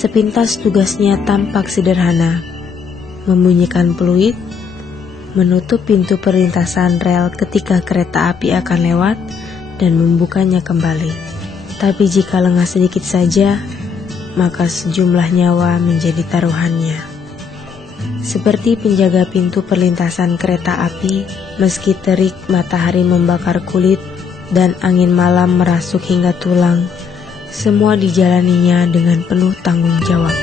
Sepintas tugasnya tampak sederhana, membunyikan peluit, menutup pintu perlintasan rel ketika kereta api akan lewat, dan membukanya kembali. Tapi jika lengah sedikit saja, maka sejumlah nyawa menjadi taruhannya. Seperti penjaga pintu perlintasan kereta api, meski terik matahari membakar kulit dan angin malam merasuk hingga tulang, semua dijalaninya dengan penuh tanggung jawab.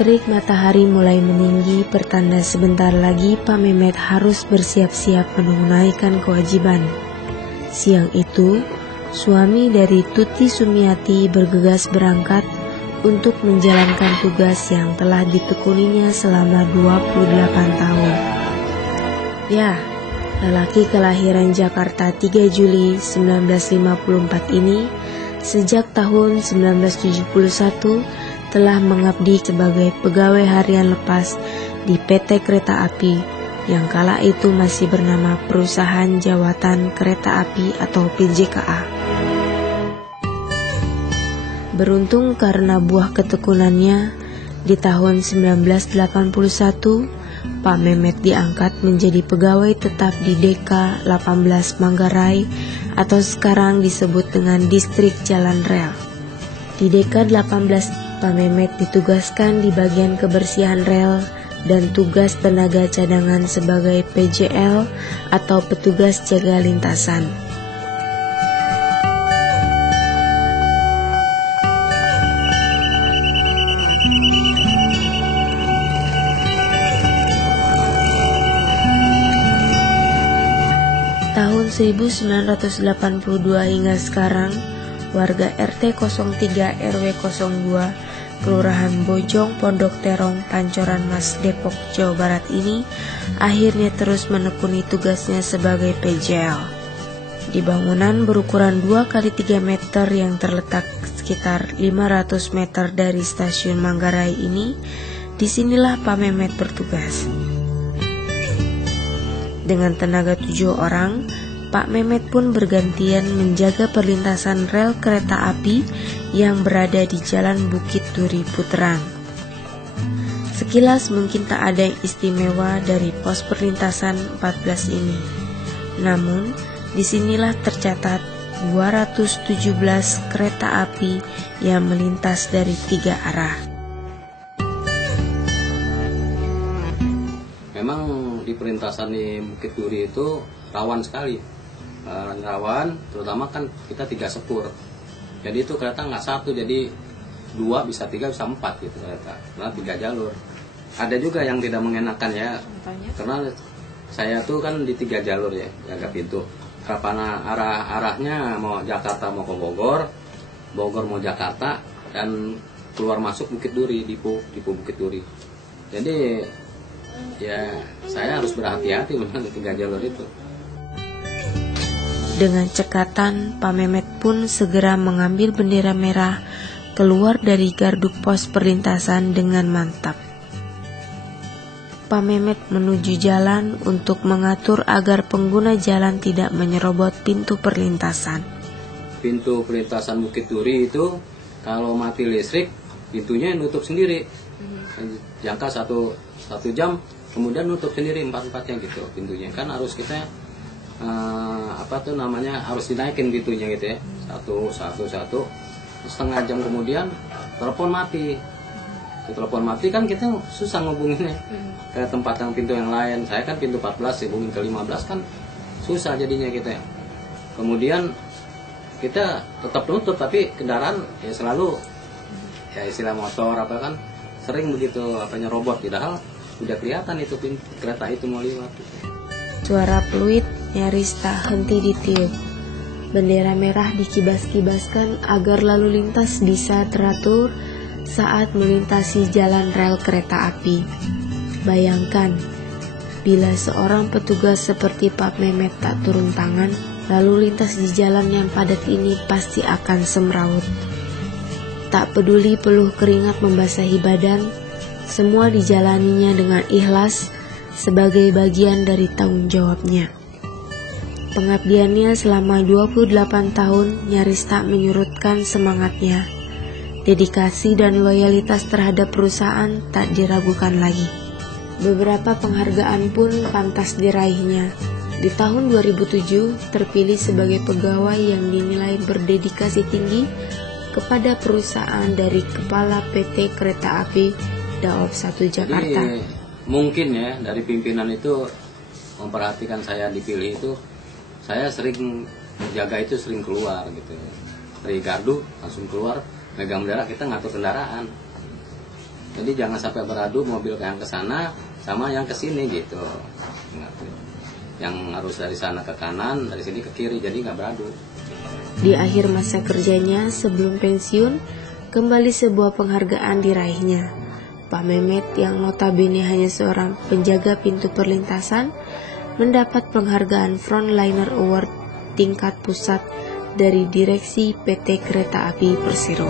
Terik matahari mulai meninggi, pertanda sebentar lagi Pak Mehmet harus bersiap-siap menunaikan kewajiban. Siang itu, suami dari Tuti Sumiati bergegas berangkat untuk menjalankan tugas yang telah ditekuninya selama 28 tahun. Ya, lelaki kelahiran Jakarta 3 Juli 1954 ini sejak tahun 1971 telah mengabdi sebagai pegawai harian lepas di PT Kereta Api yang kala itu masih bernama Perusahaan Jawatan Kereta Api atau PJKA. Beruntung karena buah ketekunannya, di tahun 1981 Pak Mehmet diangkat menjadi pegawai tetap di DK 18 Manggarai atau sekarang disebut dengan Distrik Jalan Rel. Di DK 18, Pak Mehmet ditugaskan di bagian kebersihan rel dan tugas tenaga cadangan sebagai PJL atau petugas jaga lintasan. Tahun 1982 hingga sekarang, warga RT 03 RW 02 Kelurahan Bojong, Pondok Terong, Pancoran Mas, Depok, Jawa Barat ini akhirnya terus menekuni tugasnya sebagai PJL. Di bangunan berukuran 2x3 meter yang terletak sekitar 500 meter dari stasiun Manggarai ini, disinilah Pak Mehmet bertugas. Dengan tenaga 7 orang, Pak Mehmet pun bergantian menjaga perlintasan rel kereta api yang berada di Jalan Bukit Duri Puterang. Sekilas mungkin tak ada yang istimewa dari pos perlintasan 14 ini. Namun, disinilah tercatat 217 kereta api yang melintas dari 3 arah. Memang di perlintasan di Bukit Duri itu rawan sekali. Rawan, terutama kan kita 3 sepur. Jadi itu kereta nggak satu, jadi 2 bisa 3 bisa 4 gitu kereta. Karena 3 jalur. Ada juga yang tidak mengenakan ya. Karena saya tuh kan di 3 jalur ya, jaga pintu. Karena arahnya mau Jakarta mau ke Bogor, Bogor mau Jakarta, dan keluar masuk Bukit Duri, Dipo Bukit Duri. Jadi ya saya harus berhati-hati memang di 3 jalur itu. Dengan cekatan, Pak Mehmet pun segera mengambil bendera merah keluar dari gardu pos perlintasan dengan mantap. Pak Mehmet menuju jalan untuk mengatur agar pengguna jalan tidak menyerobot pintu perlintasan. Pintu perlintasan Bukit Duri itu kalau mati listrik, pintunya nutup sendiri. Jangka satu jam, kemudian nutup sendiri 4-4-nya gitu pintunya. Kan harus kita harus dinaikin pintunya gitu ya, satu, setengah jam kemudian telepon mati. Telepon mati kan kita susah ngubunginnya ke tempat yang pintu yang lain. Saya kan pintu 14, hubungin ke 15 kan susah jadinya kita. Kemudian kita tetap nutup, tapi kendaraan ya selalu ya istilah motor apa kan sering begitu nyerobot, padahal udah kelihatan itu kereta itu mau lewat gitu. Suara peluit nyaris tak henti ditiup. Bendera merah dikibas-kibaskan agar lalu lintas bisa teratur saat melintasi jalan rel kereta api. Bayangkan, bila seorang petugas seperti Pak Mehmet tak turun tangan, lalu lintas di jalan yang padat ini pasti akan semrawut. Tak peduli peluh keringat membasahi badan, semua dijalaninya dengan ikhlas sebagai bagian dari tanggung jawabnya. Pengabdiannya selama 28 tahun nyaris tak menyurutkan semangatnya. dedikasi dan loyalitas terhadap perusahaan tak diragukan lagi. Beberapa penghargaan pun pantas diraihnya. Di tahun 2007 terpilih sebagai pegawai yang dinilai berdedikasi tinggi kepada perusahaan dari Kepala PT Kereta Api Daob 1 Jakarta. Jadi mungkin ya dari pimpinan itu memperhatikan saya dipilih itu, saya sering menjaga itu, sering keluar gitu. Dari gardu langsung keluar, megang bendera, kita ngatur kendaraan. Jadi jangan sampai beradu mobil yang ke sana sama yang ke sini gitu. Yang harus dari sana ke kanan, dari sini ke kiri, jadi nggak beradu. Di akhir masa kerjanya sebelum pensiun, kembali sebuah penghargaan diraihnya. Pak Mehmet yang notabene hanya seorang penjaga pintu perlintasan, mendapat penghargaan Frontliner Award tingkat pusat dari Direksi PT Kereta Api Persero.